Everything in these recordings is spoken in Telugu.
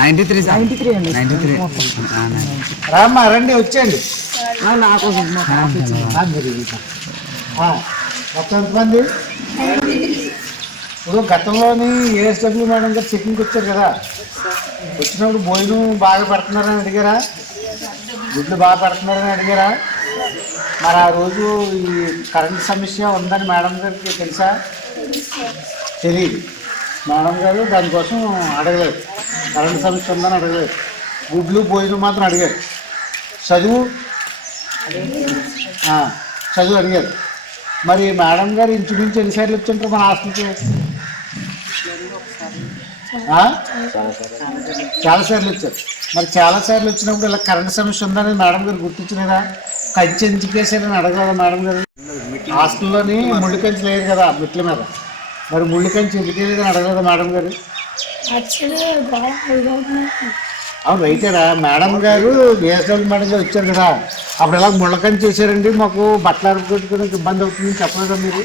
నైన్టీ త్రీ నైన్టీ త్రీ అండి. Ninety three. రామ్మా రండి వచ్చేయండి. నాకు ఇప్పుడు గతంలోని ఏఎస్డబ్ల్యూ మేడం గారు చెకింగ్కి వచ్చారు కదా. వచ్చినప్పుడు భోజనం బాగా పెడుతున్నారని అడిగారా? గుడ్లు బాగా పెడుతున్నారని అడిగారా? మరి ఆ రోజు ఈ కరెంట్ సమస్య ఉందని మేడం గారికి తెలుసా? తెలియదు మేడం గారు దానికోసం అడగలేదు. కరెంట్ సమస్య ఉందని అడగలేదు. గుడ్లు భోజనం మాత్రం అడిగారు. చదువు? చదువు అడిగారు. మరి మేడం గారు ఇంచుమించు ఎన్నిసార్లు వచ్చింటారు మన హాస్టల్కి? చాలాసార్లు వచ్చారు మరి చాలాసార్లు వచ్చినప్పుడు ఇలా కరెంట్ సమస్య ఉందని మేడం గారు గుర్తించలేదా? కంచె ఎందుకు అడగలేదా మేడం గారు? హాస్టల్లోని ముళ్ళు కంచి లేదు కదా మెట్ల మీద. మరి ముళ్ళు కంచి ఎందుకు వేయలేదని అడగలేదా మేడం గారు. అవును రైటేరా. మేడం గారు ఏఎస్డబ్ల్యూ మేడం గారు వచ్చారు కదా. అప్పుడు ఎలా ముళ్ళకని చేశారండి? మాకు బట్టలు ఆడుకోవడానికి ఇబ్బంది అవుతుందని చెప్పలేదా మీరు?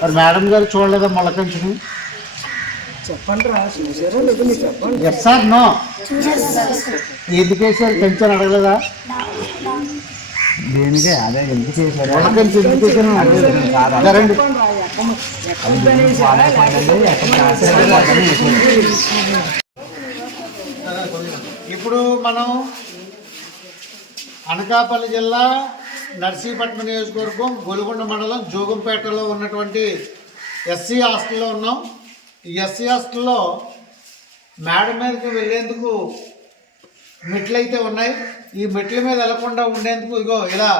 మరి మేడం గారు చూడలేదా ముళ్ళకంచుని చెప్పండి రా చూసారా లేదా మీరు చెప్పండి? ఎస్ సార్ నో ఎందుకు వేసారు కంచెని అడగలేదా? దేనికే? అదే ఎందుకు చేశారు? ఇప్పుడు మనం అనకాపల్లి జిల్లా నర్సీపట్నం నియోజకవర్గం గొలుగొండ మండలం జోగంపేటలో ఉన్నటువంటి ఎస్సీ హాస్టల్లో ఉన్నాం. ఈ ఎస్సీ హాస్టల్లో మేడ మీదకి వెళ్ళేందుకు మెట్లు అయితే ఉన్నాయి. ఈ మెట్ల మీద వెళ్ళకుండా ఉండేందుకు ఇగో ఇలా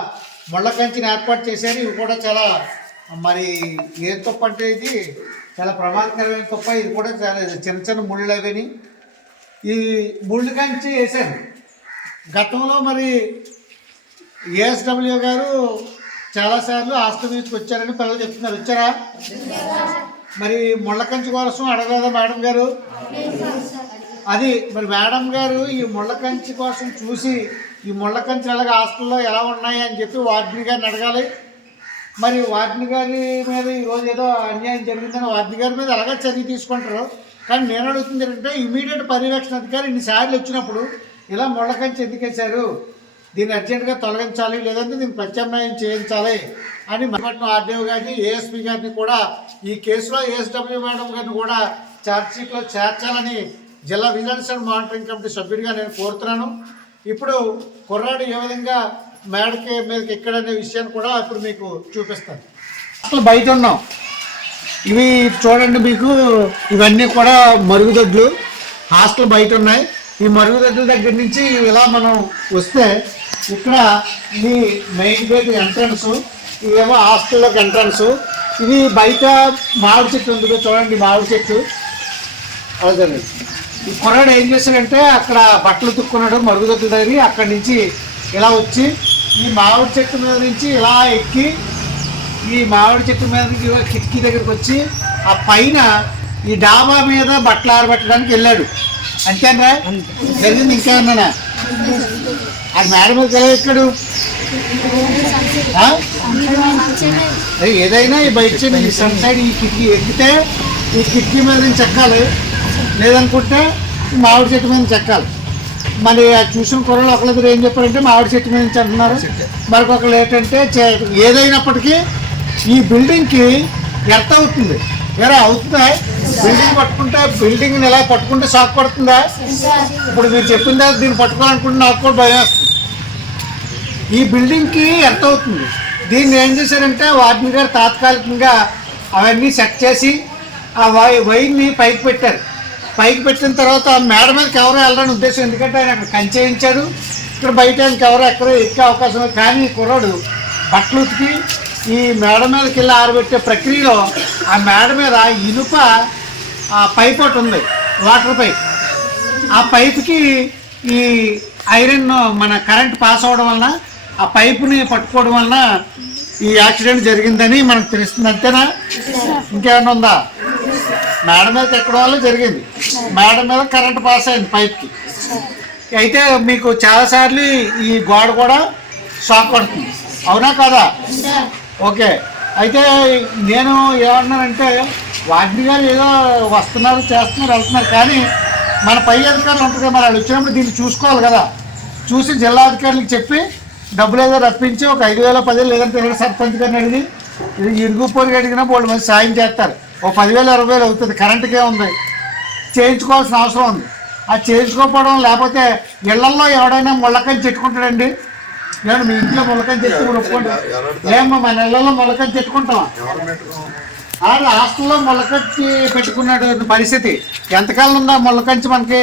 ముళ్ళ కంచెని ఏర్పాటు చేశారు. ఇవి కూడా చాలా మరి ఏ తుప్ప అంటే ఇది? చాలా ప్రమాదకరమైన తుప్ప. ఇది కూడా చాలా చిన్న చిన్న ముళ్ళు అవిని ఈ ముళ్ళు కంచి వేశారు. గతంలో మరి ఏఎస్డబ్ల్యూ గారు చాలాసార్లు హాస్టల్ మీదకి వచ్చారని పిల్లలు చెప్తున్నారు. వచ్చారా? మరి ముళ్ళ కంచి కోసం అడగలేదా మేడం గారు? అది మరి మేడం గారు ఈ ముళ్ళ కంచి కోసం చూసి ఈ ముళ్ళ కంచి ఎలాగ హాస్టల్లో ఎలా ఉన్నాయి అని చెప్పి వార్డెన్ గారిని అడగాలి. మరి వార్డెన్ గారి మీద ఈరోజు ఏదో అన్యాయం జరిగిందని వార్డెన్ గారి మీద ఎలాగ చర్య తీసుకుంటారు? కానీ నేను అడుగుతుంది ఏంటంటే ఇమీడియట్ పర్యవేక్షణ అధికారి ఇన్నిసార్లు వచ్చినప్పుడు ఇలా ముళ్ళ కంచి ఎందుకు వేశారు? దీన్ని అర్జెంటుగా తొలగించాలి లేదంటే దీన్ని ప్రత్యామ్నాయం చేయించాలి అని మరిపట్నం ఆర్డీఓ గారిని ఏఎస్పీ గారిని కూడా ఈ కేసులో ఏఎస్డబ్ల్యూ మేడం గారిని కూడా ఛార్జ్షీట్లో చేర్చాలని జిల్లా విజిలెన్స్ అండ్ మానిటరింగ్ కమిటీ సభ్యుడిగా నేను కోరుతున్నాను. ఇప్పుడు కుర్రాడు ఏ విధంగా మేడకి మీదకి ఎక్కడనే విషయాన్ని కూడా ఇప్పుడు మీకు చూపిస్తాను. అసలు బయట ఉన్నాం. ఇవి చూడండి మీకు ఇవన్నీ కూడా మరుగుదొడ్లు. హాస్టల్ బయట ఉన్నాయి. ఈ మరుగుదొడ్ల దగ్గర నుంచి ఇలా మనం వస్తే ఇక్కడ ఇది మెయిన్ గేట్ ఎంట్రన్స్ ఇవేమో హాస్టల్లోకి ఎంట్రన్స్ ఇది బయట మామిడి చెట్టు ఉంది చూడండి మామిడి చెట్టు. అదే ఈ కుర్రాడు ఏం చేశాడంటే అక్కడ బట్టలు తుక్కున్నాడు మరుగుదొద్దు దగ్గర అక్కడి నుంచి ఇలా వచ్చి ఈ మామిడి చెట్టు మీద నుంచి ఇలా ఎక్కి ఈ మామిడి చెట్టు మీద కిటికీ దగ్గరికి వచ్చి ఆ పైన ఈ డాబా మీద బట్టలు ఆరబెట్టడానికి వెళ్ళాడు. అంతేనా? జరిగింది ఇంకా ఉన్నానా అది మేడం మీద ఎలా ఏదైనా ఈ బయట ఈ సన్ సైడ్ ఈ కిటికీ ఎక్కితే ఈ కిటికీ మీద నుంచి ఎక్కాలి. లేదనుకుంటే మామిడి చెట్టు మీద చెక్కాలి. మరి ఆ చూసిన కూరలు ఒకళ్ళిద్దరు ఏం చెప్పారంటే మామిడి చెట్టు మీద నుంచి అంటున్నారు. మరికొకరు ఏంటంటే చే- ఏదైనప్పటికీ ఈ బిల్డింగ్కి ఎంత అవుతుంది? వేరే అవుతుందా? బిల్డింగ్ పట్టుకుంటే బిల్డింగ్ని ఎలా పట్టుకుంటే షాక్ పడుతుందా? ఇప్పుడు మీరు చెప్పిన తర్వాత దీన్ని పట్టుకోవాలనుకుంటే నాకు కూడా భయం వస్తుంది. ఈ బిల్డింగ్కి ఎంత అవుతుంది? దీన్ని ఏం చేశారంటే వాటిని గారు తాత్కాలికంగా అవన్నీ సెట్ చేసి ఆ వై వైర్ని పైకి పెట్టారు. పైకి పెట్టిన తర్వాత మేడ మీదకి ఎవరో వెళ్ళడం ఉద్దేశం ఎందుకంటే ఆయన అక్కడ కంచేయించాడు ఇక్కడ బయట ఇంకెవరో ఎక్కడో ఎక్కే అవకాశం ఉంది కానీ కుర్రాడు బట్టలు ఉతికి ఈ మేడ మీదకి వెళ్ళి ఆరబెట్టే ప్రక్రియలో ఆ మేడ మీద ఇనుప ఆ పైప్ ఒకటి ఉంది వాటర్ పైప్. ఆ పైప్కి ఈ ఐరన్ మన కరెంట్ పాస్ అవ్వడం వలన ఆ పైపుని పట్టుకోవడం వలన ఈ యాక్సిడెంట్ జరిగిందని మనకు తెలుస్తుంది. అంతేనా? ఇంకేమైనా ఉందా? మేడ మీద ఎక్కడం వల్ల జరిగింది. మేడ మీద కరెంట్ పాస్ అయింది పైప్కి. అయితే మీకు చాలాసార్లు ఈ గోడ కూడా షాక్ పడుతుంది అవునా కదా? ఓకే. అయితే నేను ఏమన్నానంటే వాటిని గారు ఏదో వస్తున్నారు చేస్తున్నారు వెళ్తున్నారు కానీ మన పై అధికారులు ఉంటారు మరి వాళ్ళు వచ్చినప్పుడు దీన్ని చూసుకోవాలి కదా. చూసి జిల్లా అధికారులకు చెప్పి డబ్బులు ఏదో రప్పించి ఒక ఐదు వేల పదివేలు లేదంటే సర్పంచ్ గారిని అడిగి ఇది ఇరుగు పొరుగు అడిగినా వాళ్ళు మంది సాయం చేస్తారు. ఓ పదివేలు ఇరవై వేలు అవుతుంది. కరెంటుకే ఉంది. చేయించుకోవాల్సిన అవసరం ఉంది. అది చేయించుకోకపోవడం లేకపోతే ఇళ్ళల్లో ఎవడైనా ముళ్ళకని చెట్టుకుంటాడండి? నేను మీ ఇంట్లో ముళ్ళకని చెట్టుకుని ఒప్పుకుంటాం ఏమో మన ఇళ్ళలో ముళ్ళకని చెట్టుకుంటాం ఆ హాస్టల్లో మొలకచ్చి పెట్టుకున్నాడు పరిస్థితి. ఎంతకాలం ఉందా ముళ్ళకంచి మనకి?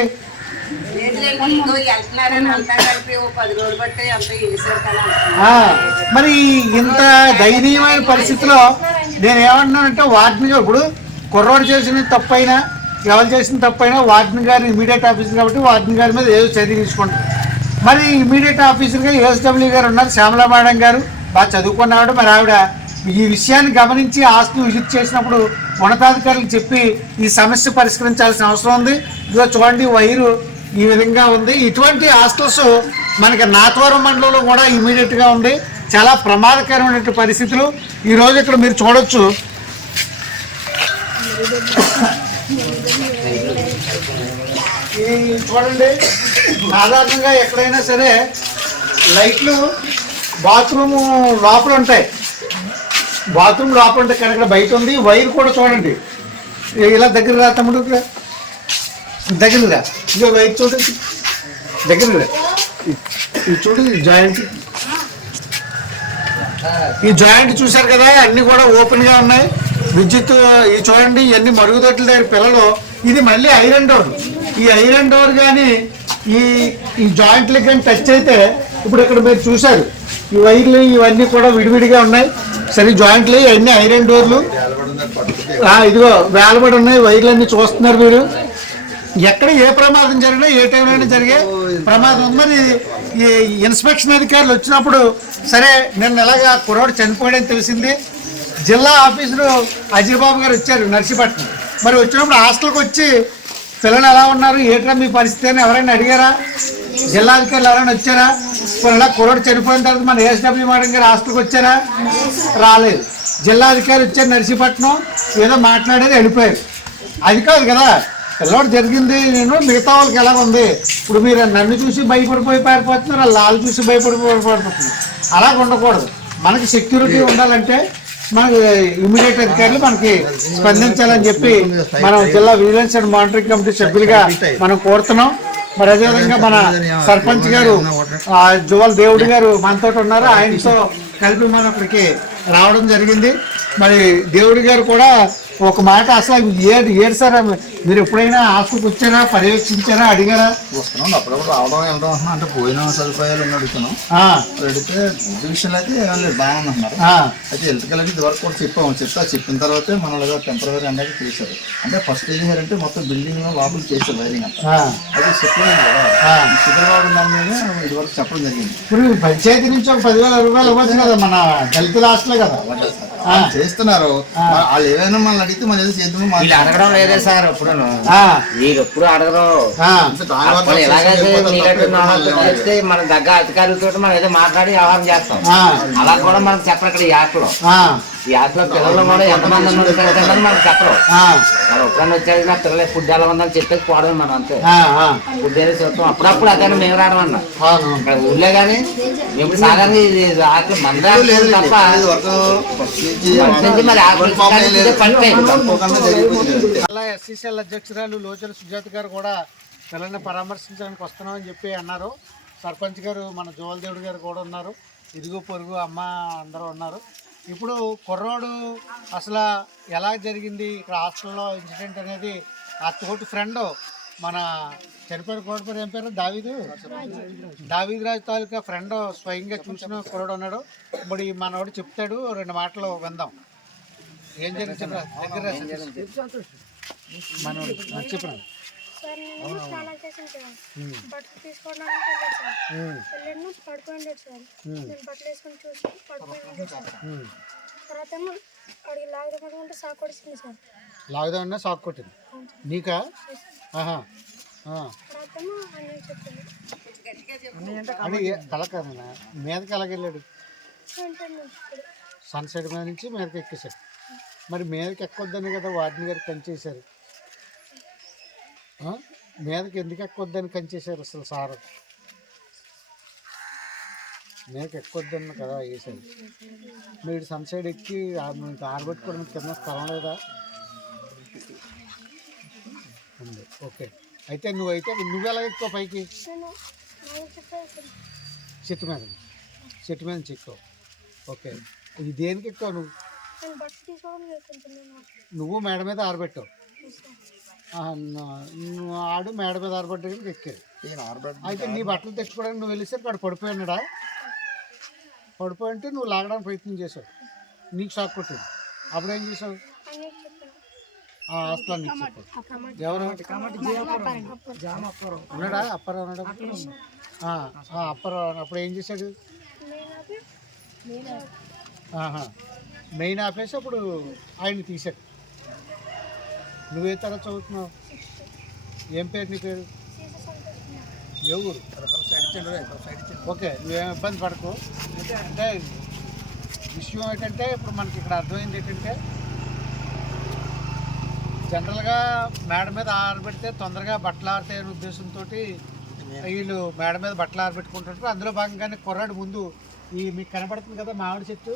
మరి ఇంత దయనీయమైన పరిస్థితిలో నేను ఏమంటున్నానంటే వాటిని ఇప్పుడు కుర్రోడు చేసిన తప్పైనా ఎవరు చేసిన తప్పైనా వాటిని గారు ఇమీడియట్ ఆఫీసర్ కాబట్టి వాటిని గారి మీద ఏదో చర్య తీసుకుంటారు మరి ఇమీడియట్ ఆఫీసర్గా ఏఎస్డబ్ల్యూ గారు ఉన్నారు శ్యామలా మేడం గారు బాగా చదువుకున్నాడు మరి ఆవిడ ఈ విషయాన్ని గమనించి ఆస్తులు విజిట్ చేసినప్పుడు ఉన్నతాధికారులకు చెప్పి ఈ సమస్య పరిష్కరించాల్సిన అవసరం ఉంది. ఇదిగో చూడండి వైరు ఈ విధంగా ఉంది. ఇటువంటి హాస్టల్స్ మనకి నాతవరం మండలంలో కూడా ఇమీడియట్గా ఉంది. చాలా ప్రమాదకరమైనటువంటి పరిస్థితులు. ఈరోజు ఇక్కడ మీరు చూడొచ్చు. చూడండి. సాధారణంగా ఎక్కడైనా సరే లైట్లు బాత్రూమ్ లోపల ఉంటాయి. బాత్రూమ్ లోపల ఉంటాయి కానీ ఇక్కడ బయట ఉంది. వైర్ కూడా చూడండి. ఇలా దగ్గర రా తమ్ముడు ఇక్కడ. దగ్గర రా. ఇదిగో వైర్ చూడండి. దగ్గర రా. ఇది చూడండి జాయింట్. ఈ జాయింట్ చూశారు కదా అన్ని కూడా ఓపెన్గా ఉన్నాయి. విద్యుత్ ఇది చూడండి ఇవన్నీ మరుగుదొడ్ల దగ్గర పిల్లలు. ఇది మళ్ళీ ఐరన్ డోర్ ఈ ఐరన్ డోర్ కానీ ఈ ఈ జాయింట్లకి కానీ టచ్ అయితే ఇప్పుడు ఇక్కడ మీరు చూశారు. ఈ వైర్లు ఇవన్నీ కూడా విడివిడిగా ఉన్నాయి. సరే జాయింట్లు ఇవన్నీ ఐరన్ డోర్లు ఇదిగో వేలబడి ఉన్నాయి వైర్లు అన్ని చూస్తున్నారు మీరు. ఎక్కడ ఏ ప్రమాదం జరిగినా ఏ టైంలో జరిగే ప్రమాదం మరి ఈ ఇన్స్పెక్షన్ అధికారులు వచ్చినప్పుడు సరే నిన్న ఎలాగా కుర్రోడు చనిపోయాడని తెలిసింది. జిల్లా ఆఫీసరు అజయ్ బాబు గారు వచ్చారు నర్సీపట్నం. మరి వచ్చినప్పుడు హాస్టల్కి వచ్చి పిల్లలు ఎలా ఉన్నారు? ఏట్రా మీ పరిస్థితి? అని ఎవరైనా అడిగారా? జిల్లా అధికారులు ఎవరైనా వచ్చారా? ఇలా కుర్రోడు చనిపోయిన తర్వాత మన ఏఎస్డబ్ల్యూ మేడం గారు హాస్టల్కి వచ్చారా? రాలేదు. జిల్లా అధికారి వచ్చారు నర్సీపట్నం ఏదో మాట్లాడారు వెళ్ళిపోయారు. అది కాదు కదా పిల్లవాడు జరిగింది నేను? మిగతా వాళ్ళకి ఎలా ఉంది? ఇప్పుడు మీరు నన్ను చూసి భయపడిపోయి పారిపోతున్నారు వాళ్ళు చూసి భయపడిపోయి పారిపోతున్నారు. అలాగ ఉండకూడదు. మనకి సెక్యూరిటీ ఉండాలంటే మనకి ఇమీడియట్ అధికారులు మనకి స్పందించాలని చెప్పి మనం జిల్లా విజిలెన్స్ అండ్ మానిటరింగ్ కమిటీ సభ్యులుగా మనం కోరుతున్నాం. మరి అదేవిధంగా మన సర్పంచ్ గారు ఆ, జువల్ దేవుడి గారు మనతో ఉన్నారు. ఆయనతో కలిపి మనం ఇక్కడికి రావడం జరిగింది. మరి దేవుడి గారు కూడా ఒక మాట అసలు ఏడు ఏడు సార్ మీరు ఎప్పుడైనా హాస్టల్కి వచ్చారా పర్యవేక్షించారా అడిగారా? వస్తున్నాం అప్పుడప్పుడు రావడం వెళ్ళడం అంటున్నాం. అంటే పోయిన సదుపాయాలు అని అడుగుతున్నాం. అడిగితే డివిజన్లు అయితే ఏం లేదు బాగానే అంటున్నారు ఆ, అయితే ఎలక్ట్రికల్ అయితే ఇదివరకు కూడా చెప్పాము చెప్తా చెప్పిన తర్వాతే మనలో టెంపరీ అనేది చేశారు. అంటే ఫస్ట్ ఏం చేశారంటే మొత్తం బిల్డింగ్ లోపలికి చేశారు వైరింగ్ అంతా. అది సెక్యూర్ కదా. మీద ఇదివరకు చెప్పడం జరిగింది. ఇప్పుడు పంచాయతీ నుంచి ఒక పదివేల రూపాయలు ఇవ్వచ్చు కదా మన దళితుల హాస్టలే కదా. చేస్తున్నారు. వాళ్ళు ఏమైనా మనల్ని అడిగితే మనం ఏదో వీళ్ళు మాకు అడగడం లేదే సార్ ఆ, వీళ్ళు ఎప్పుడు అడగరు. లేదు. చెప్తే మన దగ్గర అధికారులతో మనం ఏదో మాట్లాడి వ్యవహారం చేస్తాం. అలా కూడా మనకు చెప్పరు ఇక్కడ ఈ యాప్లో. ఈ పిల్లలు కూడా ఎంతమంది ఉన్నారు? మనకు చెప్పరు. మనం నా పిల్లలు ఫుడ్ ఎలా ఉందని చెప్పేసి పోవడం మనం అంతే. ఆ, ఆ. ఫుడ్ అనేది చూస్తాం అప్పుడప్పుడు మేము రావడం అన్న అవును. ఇక్కడ ఊళ్ళో కానీ మేము సాధారణ ఇది మంద తప్ప నుంచి మరి అలా ఎస్సీసీఎల్ అధ్యక్షురాలు లోచల సుజాత గారు కూడా పిల్లల్ని పరామర్శించడానికి వస్తున్నామని చెప్పి అన్నారు. సర్పంచ్ గారు మన జోవల్దేవుడు గారు కూడా ఉన్నారు. ఇరుగు పొరుగు అమ్మ అందరూ ఉన్నారు. ఇప్పుడు కుర్రోడు అసలు ఎలా జరిగింది? ఇక్కడ హాస్టల్లో ఇన్సిడెంట్ అనేది ఆ తోటి ఫ్రెండ్ మన చనిపోయిన కోట పేరు ఏం పేరు? దావీదు? దావీద్ రాజు తాలూకా ఫ్రెండ్ స్వయంగా చూసిన కుర్రోడు ఉన్నాడు. ఇప్పుడు ఈ మనోడు చెప్తాడు రెండు మాటలు విందాం. ఏం జరిగింది దగ్గర రా. సార్ నేను స్నానం చేసాను సార్. బట్టలు తీసుకోవడానికి వెళ్ళాను సార్. వెళ్ళాను పడుకోండి సార్. నేను బట్టలు వేసుకొని చూసి పడుకోండి సార్. తర్వాత సాకు సార్. లాగుదామన్నా షాక్ కొట్టింది. నీకా? ఆహా. అని కదన్నా మీదకి ఎలాగెళ్ళాడు? అంటే నేను ఇప్పుడు సన్ సైడ్ మీద నుంచి మీదకి ఎక్కేసాడు మరి మీదకి ఎక్కొద్దని కదా వార్డెన్ గారు కంచేశారు ఆ? మీదకి ఎందుకు ఎక్కొద్దని కంచేశారు అసలు సారు? మీదకి ఎక్కొద్దని కదా వేసారు మీరు సన్సైడ్ ఎక్కి ఆ- మీకు ఆరబెట్టుకోవడానికి కింద స్థలం లేదా? ఉంది. ఓకే. అయితే నువ్వైతే నువ్వు ఎలా ఎక్కువ పైకి? చెట్టు మీద. చెట్టు మీద చిక్కావు ఓకే. ఇది దేనికి ఎక్కువ నువ్వు? నువ్వు మేడ మీద ఆరబెట్టావు. ఆడు మేడ మీద ఆరబెట్టడానికి ఎక్కాడు అయితే నీ బట్టలు తెచ్చుకోవడానికి నువ్వు వెళ్ళేసరికి అక్కడ పడిపోయినాడా పడిపోయి ఉంటే నువ్వు లాగడానికి ప్రయత్నం చేసావు నీకు షాక్ కొట్టింది. అప్పుడు ఏం చేసావు హాస్టల్ నీకు ఎవరు? ఉన్నాడా? అప్పారావు ఉన్నాడా? ఆ, ఆ, అప్పారావు అప్పుడు ఏం చేశాడు? మెయిన్ ఆపేసి అప్పుడు ఆయన తీశాడు. నువ్వే తరగతి చదువుతున్నావు? ఏం పేరు నీ పేరు? సీసా ఏ ఊరు ఓకే నువ్వేం ఇబ్బంది పడకు. అంటే విషయం ఏంటంటే ఇప్పుడు మనకి ఇక్కడ అర్థమైంది ఏంటంటే జనరల్గా మేడ మీద ఆరబెడితే తొందరగా బట్టలు ఆరుతాయి అనే ఉద్దేశంతో వీళ్ళు మేడ మీద బట్టలు ఆరబెట్టుకుంటుంటారు. అందులో భాగంగానే కుర్రాడు ముందు ఈ మీకు కనపడుతుంది కదా మామిడి చెట్టు?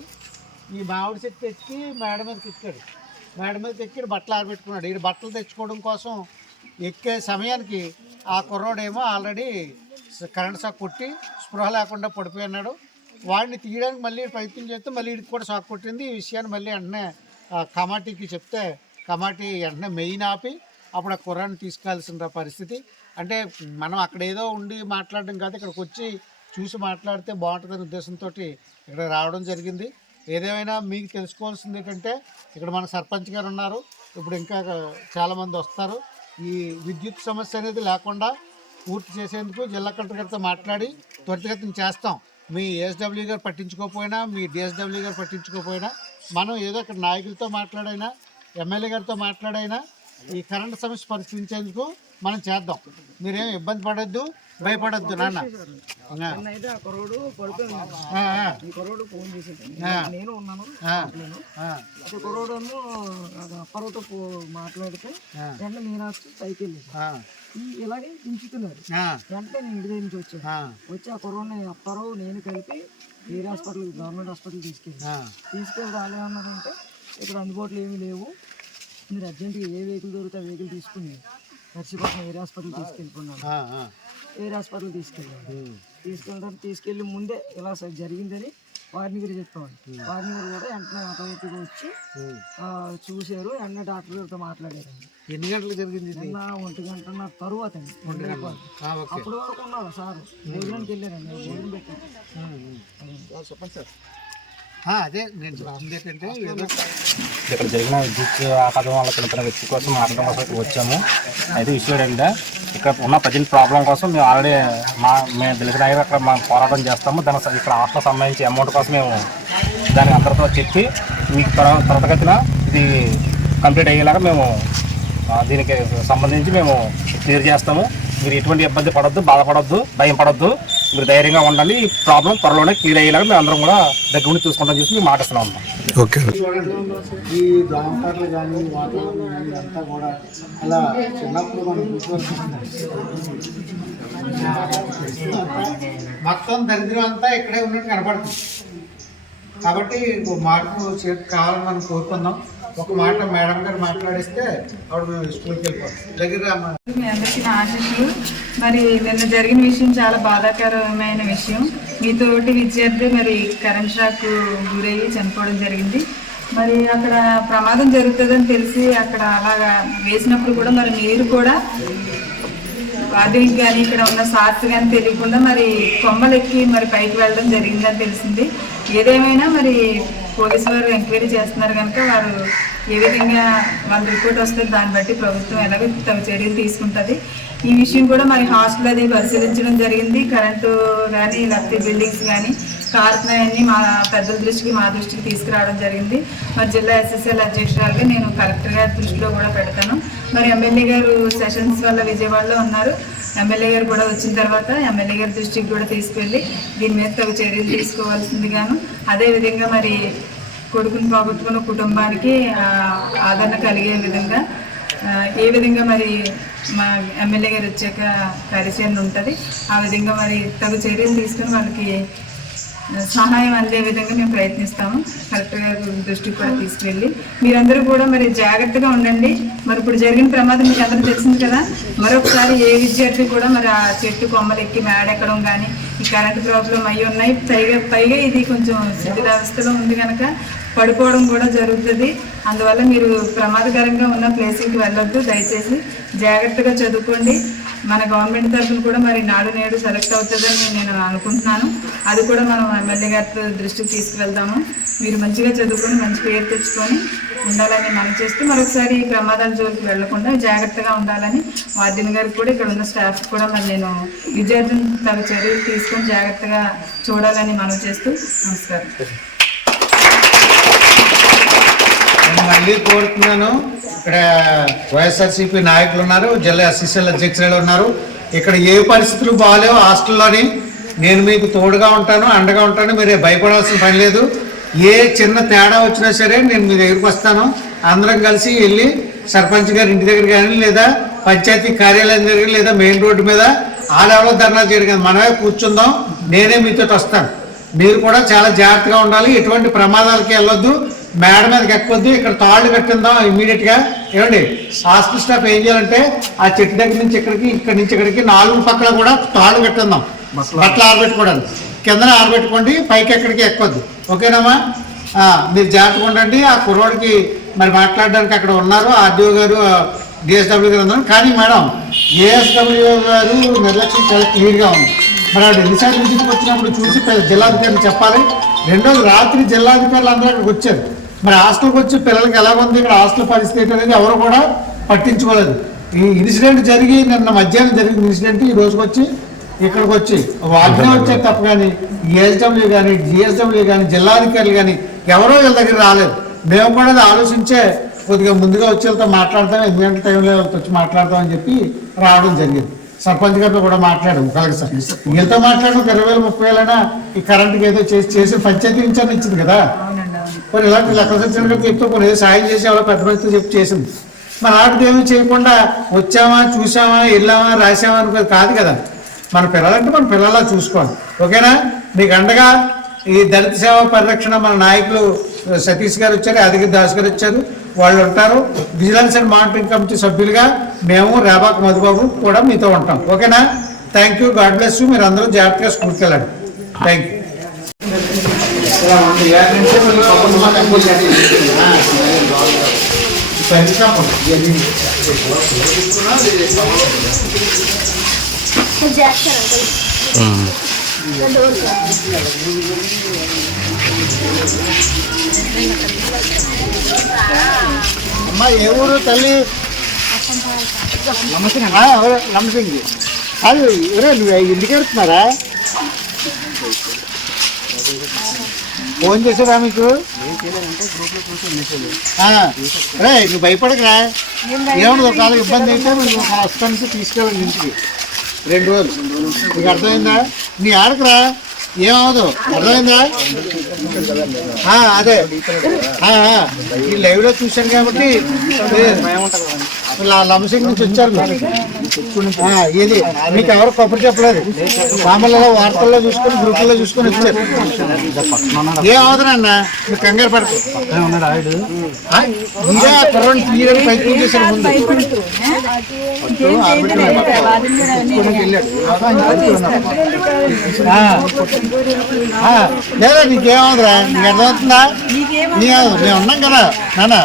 ఈ మామిడి చెట్టు ఎక్కి మేడ మీదకి ఎక్కాడు. మేడ మీద ఎక్కి బట్టలు ఆరబెట్టుకున్నాడు. ఈ బట్టలు తెచ్చుకోవడం కోసం ఎక్కే సమయానికి ఆ కుర్రోడేమో ఆల్రెడీ కరెంట్ షాక్ కొట్టి స్పృహ లేకుండా పడిపోయి వాడిని తీయడానికి మళ్ళీ ప్రయత్నం చేస్తే మళ్ళీ వీడికి కూడా షాక్ కొట్టింది. ఈ విషయాన్ని మళ్ళీ వెంటనే కమాటీకి చెప్తే కమాటీ వెంటనే మెయిన్ ఆపి అప్పుడు ఆ కుర్రాన్ని తీసుకెళ్ళాల్సిన పరిస్థితి. అంటే మనం అక్కడ ఏదో ఉండి మాట్లాడడం కాదు ఇక్కడికి వచ్చి చూసి మాట్లాడితే బాగుంటుందనే ఉద్దేశంతో ఇక్కడ రావడం జరిగింది. ఏదేమైనా మీకు తెలుసుకోవాల్సింది ఏంటంటే ఇక్కడ మన సర్పంచ్ గారు ఉన్నారు. ఇప్పుడు ఇంకా చాలామంది వస్తారు. ఈ విద్యుత్ సమస్య అనేది లేకుండా పూర్తి చేసేందుకు జిల్లా కలెక్టర్ గారితో మాట్లాడి త్వరితగతిన చేస్తాం. మీ ఎస్డబ్ల్యూ గారు పట్టించుకోకపోయినా మీ డిఎస్డబ్ల్యూ గారు పట్టించుకోకపోయినా మనం ఏదో ఇక్కడ నాయకులతో మాట్లాడైనా ఎమ్మెల్యే గారితో మాట్లాడైనా ఈ కరెంట్ సమస్య పరిష్కరించేందుకు మనం చేద్దాం. మీరేం ఇబ్బంది పడొద్దు భయపడొద్దు నాన్న. కుర్రోడు ఈ కుర్రోడు ఫోన్ చేసింది. నేను ఉన్నాను నేను అయితే కుర్రోడు మాట్లాడితే. వెంటనే నేను పైకి ఈ ఇలాగే దించుతున్నారు. వెంటనే నేను ఇంటి దగ్గర నుంచి వచ్చాను వచ్చి ఆ కుర్రోడిని అప్పారావు నేను కలిపి వేరే హాస్పిటల్ గవర్నమెంట్ హాస్పిటల్ తీసుకెళ్ళి. తీసుకెళ్ళి వాళ్ళు ఏమన్నారంటే ఇక్కడ అందుబాటులో ఏమీ లేవు. మీరు అర్జెంటుగా ఏ వెహికల్ దొరికితే ఆ వెహికల్ తీసుకుని నర్సీపట్నం ఏరియా హాస్పిటల్ ఆ. ఏరియా హాస్పిటల్ తీసుకెళ్ళాను ఉమ్, తీసుకెళ్ళడం తీసుకెళ్ళి ముందే ఇలా స- జరిగిందని వారిని గారు చెప్పామండి వారిని గారు కూడా వెంటనే ఆటోమేటిక్గా వచ్చి. ఆ, చూశారు. వెంటనే డాక్టర్ గారితో మాట్లాడారండి. ఎన్ని గంటలకు జరిగింది ఇది? నిన్న ఒంటి గంటన్నర తరువాత అండి. ఒంటి గంట. ఆ, ఓకే. అప్పటి వరకు ఉన్నారు సార్. భోజనానికి వెళ్ళారండి. భోజనం పెట్టాను ఉమ్, ఉమ్. సార్ చెప్పండి సార్. అదే నేను ఏంటంటే ఇక్కడ జరిగిన విద్యుత్ ఆఘాతం వల్ల చనిపోయిన వ్యక్తి కోసం మాట్లాడడం కోసం ఇక్కడ వచ్చాము. అయితే విషయం ఏంటంటే ఇక్కడ ఉన్న ప్రజెంట్ ప్రాబ్లం కోసం మేము ఆల్రెడీ మా మేము తెలిసిన అక్కడ మా పోరాటం చేస్తాము. దాని స- ఇక్కడ హాస్టల్ సంబంధించి అమౌంట్ కోసం మేము దానికి అందరితో చెప్పి మీకు త్వర త్వరగతిన ఇది కంప్లీట్ అయ్యేలాగా మేము దీనికి సంబంధించి మేము క్లియర్ చేస్తాము. మీరు ఎటువంటి ఇబ్బంది పడొద్దు బాధపడొద్దు భయం పడొద్దు. మీరు ధైర్యంగా ఉండాలి ఈ ప్రాబ్లం త్వరలోనే క్లియర్ అయ్యేలాగా మేము అందరం కూడా దగ్గర ఉండి చూసుకుంటాం చెప్పి మేము మాటిస్తున్నాం చూడండి ఈ దోమకారులు కానీ వాతావరణం కానీ ఇదంతా కూడా అలా చిన్నప్పుడు మనం మొత్తం దరిద్రం అంతా ఇక్కడే ఉన్నట్టు కనపడుతుంది. కాబట్టి మార్పు కావాలని మనం కోరుకుందాం. ఒక మాట మేడం గారు మాట్లాడిస్తే ఆవిడ మేము స్కూల్కి వెళ్ళిపోతాం. దగ్గర మీ అందరికీ నా ఆశీస్సులు. మరి నిన్న జరిగిన విషయం చాలా బాధాకరమైన విషయం. మీతోటి విద్యార్థి మరి కరెంట్ షాక్ గురయ్యి చనిపోవడం జరిగింది. మరి అక్కడ ప్రమాదం జరుగుతుందని తెలిసి అక్కడ అలాగా వేసినప్పుడు కూడా మరి మీరు కూడా వార్డెన్కి కానీ ఇక్కడ ఉన్న సార్స్ కానీ తెలియకుండా మరి కొమ్మలెక్కి మరి పైకి వెళ్ళడం జరిగిందని తెలిసింది. ఏదేమైనా మరి పోలీసు వారు ఎంక్వైరీ చేస్తున్నారు కనుక వారు ఏ విధంగా వాళ్ళ రిపోర్ట్ వస్తే దాన్ని బట్టి ప్రభుత్వం ఎలాగో తగు చర్యలు తీసుకుంటుంది. ఈ విషయం కూడా మరి హాస్టల్ అది పరిశీలించడం జరిగింది. కరెంటు కానీ లేకపోతే బిల్డింగ్స్ కానీ కారుతున్నాయన్నీ మా పెద్దల దృష్టికి మా దృష్టికి తీసుకురావడం జరిగింది. మరి జిల్లా ఎస్ఎస్ఎల్ అధ్యక్షురాలుగా నేను కలెక్టర్ గారి దృష్టిలో కూడా పెడతాను. మరి ఎమ్మెల్యే గారు సెషన్స్ వల్ల విజయవాడలో ఉన్నారు. ఎమ్మెల్యే గారు కూడా వచ్చిన తర్వాత ఎమ్మెల్యే గారి దృష్టికి కూడా తీసుకెళ్ళి దీని మీద తగు చర్యలు తీసుకోవాల్సిందిగాను. అదేవిధంగా మరి కొడుకుని పోగొట్టుకున్న కుటుంబానికి ఆదరణ కలిగే విధంగా ఏ విధంగా మరి మా ఎమ్మెల్యే గారు వచ్చాక పరిచయం ఉంటుంది. ఆ విధంగా మరి తగు చర్యలు తీసుకుని వాళ్ళకి సహాయం అందే విధంగా మేము ప్రయత్నిస్తాము. కలెక్టర్ గారి దృష్టికి కూడా తీసుకెళ్ళి మీరందరూ కూడా మరి జాగ్రత్తగా ఉండండి. మరి ఇప్పుడు జరిగిన ప్రమాదం మీకు అందరూ తెలిసింది కదా? మరొకసారి ఏ విద్యార్థి కూడా మరి ఆ చెట్టు కొమ్మలెక్కి మేడెక్కడం కానీ ఈ కరెంట్ ప్రాబ్లం అయ్యి ఉన్నాయి. పైగా పైగా ఇది కొంచెం శిథిలావస్థలో ఉంది కనుక పడిపోవడం కూడా జరుగుతుంది. అందువల్ల మీరు ప్రమాదకరంగా ఉన్న ప్లేస్కి వెళ్ళొద్దు. దయచేసి జాగ్రత్తగా చదువుకోండి. మన గవర్నమెంట్ తరఫున కూడా మరి నాడు నేడు సెలెక్ట్ అవుతుందని నేను అనుకుంటున్నాను. అది కూడా మనం ఎమ్మెల్యే గారి దృష్టికి తీసుకువెళ్తాము మీరు మంచిగా చదువుకొని మంచి పేరు తెచ్చుకొని ఉండాలని మనం చేస్తూ మరొకసారి ఈ ప్రమాదాల జోలికి వెళ్ళకుండా జాగ్రత్తగా ఉండాలని వార్డెన్ గారికి కూడా ఇక్కడ ఉన్న స్టాఫ్ కూడా మరి నేను విద్యార్థులను తగు చర్యలు తీసుకొని జాగ్రత్తగా చూడాలని మనం చేస్తూ నమస్కారం. నేను మళ్ళీ కోరుతున్నాను ఇక్కడ వైఎస్ఆర్సీపీ నాయకులు ఉన్నారు జిల్లా అసిస్టెంట్ అధ్యక్షులు ఉన్నారు. ఇక్కడ ఏ పరిస్థితులు బాగాలేవు హాస్టల్లోని. నేను మీకు తోడుగా ఉంటాను అండగా ఉంటాను మీరు భయపడాల్సిన పని లేదు. ఏ చిన్న తేడా వచ్చినా సరే నేను మీ దగ్గరికి వస్తాను. అందరం కలిసి వెళ్ళి సర్పంచ్ గారి ఇంటి దగ్గర కానీ లేదా పంచాయతీ కార్యాలయం దగ్గర లేదా మెయిన్ రోడ్డు మీద ఆ లెవెల్లో ధర్నా చేయడం కానీ మనమే కూర్చుందాం నేనే మీతో వస్తాను. మీరు కూడా చాలా జాగ్రత్తగా ఉండాలి. ఎటువంటి ప్రమాదాలకి వెళ్ళొద్దు. మేడ మీదకి ఎక్కొద్దు ఇక్కడ తాళ్ళు కట్టిందాం ఇమీడియట్గా. ఏమండి హాస్టల్ స్టాఫ్ ఏం చేయాలంటే ఆ చెట్టు దగ్గర నుంచి ఇక్కడికి ఇక్కడి నుంచి ఇక్కడికి నాలుగు పక్కల కూడా తాళ్ళు కట్టిందాం. బట్టలు ఆరబెట్టుకోవడానికి. కిందన ఆరబెట్టుకోండి పైకి ఎక్కడికి ఎక్కొద్దు. ఓకేనమ్మా? ఆ, మీరు జాగ్రత్తగా ఉండండి. ఆ కుర్రోడికి మరి మాట్లాడడానికి అక్కడ ఉన్నారు ఆర్డీఓ గారు డిఎస్డబ్ల్యూ గారు ఉన్నారు కానీ మేడం ఏఎస్డబ్ల్యూ గారు నిర్లక్ష్యం చాలా క్లియర్గా ఉంది. మరి ఆవిడ ఎన్నిసార్లు విజిట్కి వచ్చినప్పుడు చూసి జిల్లాధికారిని చెప్పాలి. రెండోది రాత్రి జిల్లాధికారులు అందరూ అక్కడికి వచ్చారు. మరి హాస్టల్కి వచ్చి పిల్లలకి ఎలా ఉంది? ఇక్కడ హాస్టల్ పరిస్థితి అనేది ఎవరు కూడా పట్టించుకోలేదు. ఈ ఇన్సిడెంట్ జరిగి నిన్న మధ్యాహ్నం జరిగిన ఇన్సిడెంట్ ఈ రోజుకి వచ్చి ఇక్కడికి వచ్చి వాగ్నే వచ్చారు తప్ప కానీ ఏఎస్డబ్ల్యూ కానీ జిఎస్డబ్ల్యూ కానీ జిల్లాధికారులు కానీ ఎవరో వీళ్ళ దగ్గర రాలేదు. మేము కూడా అది ఆలోచించే కొద్దిగా ముందుగా వచ్చి వీళ్ళతో మాట్లాడతాం ఎనిమిది గంటల టైంలో వీళ్ళతో వచ్చి మాట్లాడతాం అని చెప్పి రావడం జరిగింది. సర్పంచ్ గారితో కూడా మాట్లాడాము కలెక్టర్ సార్. వీళ్ళతో మాట్లాడడం ఇరవై వేలు ముప్పై వేలైనా ఈ కరెంట్కి ఏదో చేసి చేసి పంచాయతీ నుంచి అని ఇచ్చింది కదా మరి ఇలాంటి లెక్కలు సత్యం చెప్తే కొన్ని సాయం చేసి ఎవరో పెద్ద మందితో చెప్పి చేసింది. మన ఆటికి ఏమీ చేయకుండా వచ్చామా చూసామా వెళ్ళామా రాసామా అనుకోది కాదు కదా. మన పిల్లలంటే మన పిల్లలా చూసుకోవాలి. ఓకేనా? మీకు అండగా ఈ దళిత సేవా పరిరక్షణ మన నాయకులు సతీష్ గారు వచ్చారు యాదగిరి దాస్ గారు వచ్చారు. వాళ్ళు ఉంటారు. విజిలెన్స్ అండ్ మానిటరింగ్ కమిటీ సభ్యులుగా మేము రేబాక్ మధుబాబు కూడా మీతో ఉంటాం. ఓకేనా? Thank you God bless you మీరు అందరూ జాగ్రత్తగా స్కూల్కి వెళ్ళండి. థ్యాంక్ యూ అమ్మా ఏ ఊరు తల్లి నమ్మసింగ్ నమ్మసింగ్ నమ్మసింగి అది ఎవరే? నువ్వు ఇంటికి వెళ్తున్నారా ఫోన్ చేసారా మీకు? రే నువ్వు భయపడకరా. ఏమన్నా ఒకవేళ ఇబ్బంది అయితే నువ్వు హాస్పిటల్ నుంచి తీసుకెళ్ళండి ఇంటికి. రెండు రోజులు. నీకు అర్థమైందా? నీ ఆడకరా. ఏమవదు అర్థమైందా? అదే. లైవ్లో ఈ లైవ్లో చూశాను కాబట్టి లంసింగ్ నుంచి వచ్చారు ఇది మీకు ఎవరు కొబ్బరి చెప్పలేదు? మామూలుగా వార్తల్లో చూసుకొని గ్రూపుల్లో చూసుకొని వచ్చారు. ఏం అవదనన్న మీరు కంగారు తీయని ప్రయత్నం చేశారు ముందు. లేదా నీకేమవుతురా నీకు అర్థమవుతుందా? నీ కాదు మేము ఉన్నాం కదా నాన్న.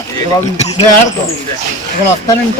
మేము ఆడుకో. ఇక్కడ వస్తానంటే